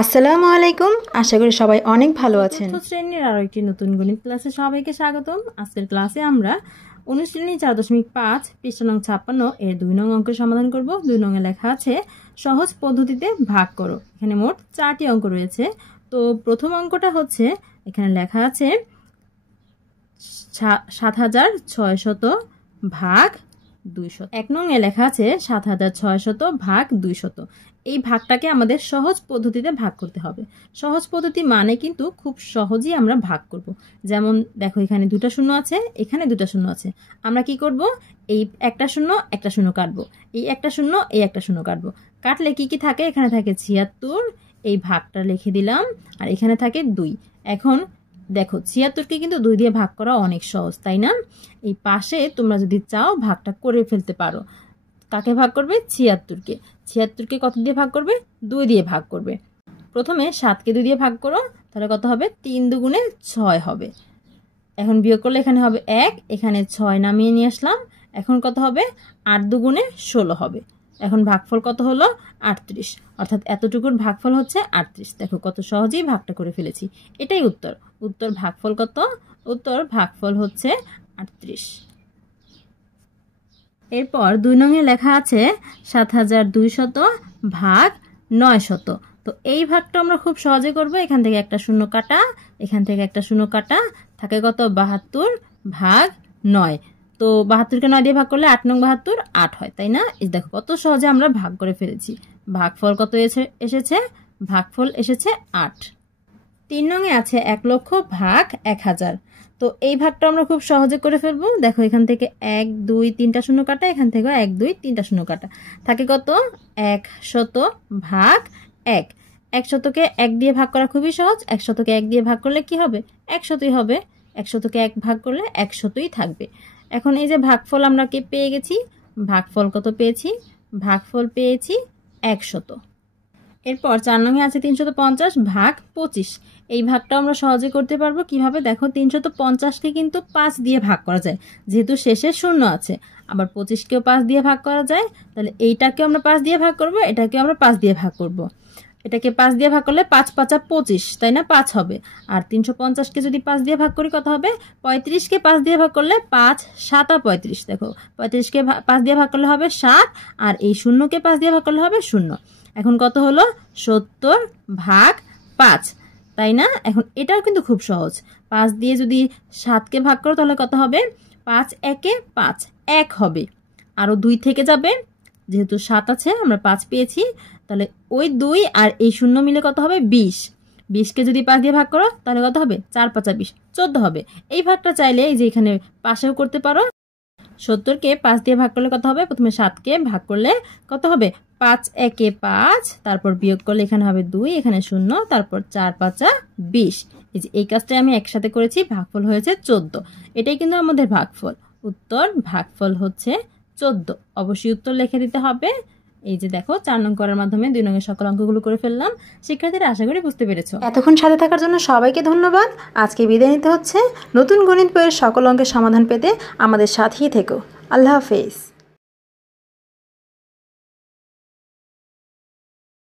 আসসালামু আলাইকুম। আশা করি সবাই অনেক ভালো আছেন। চতুর্থ শ্রেণীর আরো একটি নতুন গণিত ক্লাসে সবাইকে স্বাগতম। আজকের ক্লাসে আমরা অনুশীলনী 4.5 পৃষ্ঠা নং 56 এর 2 নং অঙ্কের সমাধান করব। 2 নং এ লেখা আছে সহজ পদ্ধতিতে ভাগ করো। এখানে মোট 4টি অঙ্ক রয়েছে। তো প্রথম অঙ্কটা হচ্ছে এখানে লেখা আছে 7600 ভাগ 200। 1 নং এ লেখা আছে 7600 ভাগ 200। এই ভাগটাকে আমাদের সহজ পদ্ধতিতে ভাগ করতে হবে। সহজ পদ্ধতি মানে কিন্তু খুব সহজেই আমরা ভাগ করব। যেমন দেখো এখানে দুটো শূন্য আছে, এখানে দুটো শূন্য আছে। আমরা কি করব, এই একটা শূন্য কাটবো, এই একটা শূন্য এই একটা শূন্য কাটবো। কাটলে কি কি থাকে, এখানে থাকে 76, এই ভাগটা লিখে দিলাম, আর এখানে থাকে 2। এখন দেখো 76কে কিন্তু 2 দিয়ে ভাগ করা অনেক সহজ, তাই না? এই পাশে তোমরা যদি চাও ভাগটা করে ফেলতে পারো। কাকে ভাগ করবে? 76কে। 76কে কত দিয়ে ভাগ করবে? 2 দিয়ে ভাগ করবে। প্রথমে 7কে 2 দিয়ে ভাগ করো, তাহলে কত হবে? 3 দুগুণে 6 হবে। এখন বিয়োগ করলে এখানে হবে 1, এখানে 6 নামিয়ে নিয়ে আসলাম। এখন কত হবে? 8 দুগুণে 16 হবে। এখন ভাগফল কত হলো? 38। অর্থাৎ এতটুকুর ভাগফল হচ্ছে 38। দেখো কত সহজেই ভাগটা করে ফেলেছি। এটাই উত্তর। উত্তর ভাগফল কত? উত্তর ভাগফল হচ্ছে 38। এরপর 2 নংয়ে লেখা আছে 7200 ভাগ 900। তো এই ভাগটা আমরা খুব সহজে করব। এখান থেকে একটা শূন্য কাটা, এখান থেকে একটা শূন্য কাটা, থাকে কত? 72 ভাগ 9। তো 72কে 9 দিয়ে ভাগ করলে 8 নং 72 8 হয়, তাই না? এই দেখো কত সহজে আমরা ভাগ করে ফেলেছি। ভাগফল কত এসেছে? ভাগফল এসেছে 8। 3 নংয়ে আছে 1 লক্ষ ভাগ 1000। তো এই ভাগটা আমরা খুব সহজে করে ফেলবো। দেখো এখান থেকে 1 2 3টা শূন্য কাটা, এখান থেকে 1 2 3টা শূন্য কাটা, থাকে কত? 100 ভাগ 1। 100কে 1 দিয়ে ভাগ করা খুবই সহজ। 100কে 1 দিয়ে ভাগ করলে কি হবে? 100ই হবে। 100কে 1 ভাগ করলে 100ই থাকবে। এখন এই যে ভাগফল আমরা কি পেয়ে গেছি? ভাগফল কত পেয়েছি? ভাগফল পেয়েছি 100। এরপর 4 নংয়ে আছে 350 ভাগ 25। এই ভাগটা আমরা সহজে করতে পারবো। কিভাবে? দেখো 350কে কিন্তু 5 দিয়ে ভাগ করা যায়, যেহেতু শেষে শূন্য আছে। আবার 25কেও 5 দিয়ে ভাগ করা যায়। তাহলে এইটাকেও আমরা 5 দিয়ে ভাগ করব, এটাকেও আমরা 5 দিয়ে ভাগ করব। এটাকে 5 দিয়ে ভাগ করলে 5 5 25, তাই না? 5 হবে। আর 350কে যদি 5 দিয়ে ভাগ করি কত হবে? 35কে 5 দিয়ে ভাগ করলে 5 7 35। দেখো 35কে 5 দিয়ে ভাগ করলে হবে 7, আর এই শূন্যকে 5 দিয়ে ভাগ করলে হবে 0। এখন কত হলো? 70 ভাগ 5, তাই না? এখন এটাও কিন্তু খুব সহজ। 5 দিয়ে যদি 7কে ভাগ করো তাহলে কত হবে? 5 একে 5, 1 হবে। আরও 2 থেকে যাবে, যেহেতু 7 আছে আমরা 5 পেয়েছি। তাহলে ওই 2 আর এই শূন্য মিলে কত হবে? 20। 20কে যদি 5 দিয়ে ভাগ করো তাহলে কত হবে? 4 5 20, 14 হবে। এই ভাগটা চাইলে এই যে এখানে পাশেও করতে পারো। 70কে 5 দিয়ে ভাগ করলে কত হবে? প্রথমে 7কে ভাগ করলে কত হবে? 5 একে 5, তারপর বিয়োগ করলে এখানে হবে 2, এখানে 0, তারপর 4 5 20। এই যে এই কাজটাই আমি একসাথে করেছি। ভাগফল হয়েছে 14। এটাই কিন্তু আমাদের ভাগফল। উত্তর ভাগফল হচ্ছে 14। অবশ্যই উত্তর লিখে দিতে হবে। এই যে দেখো 4 নং করার মাধ্যমে 2 নংয়ের সকল অঙ্কগুলো করে ফেললাম। শিক্ষার্থীরা আশা করি বুঝতে পেরেছো। এতক্ষণ সাথে থাকার জন্য সবাইকে ধন্যবাদ। আজকে বিদায় নিতে হচ্ছে। নতুন গণিত বইয়ের সকল অঙ্কের সমাধান পেতে আমাদের সাথেই থেকো। আল্লাহ হাফেজ।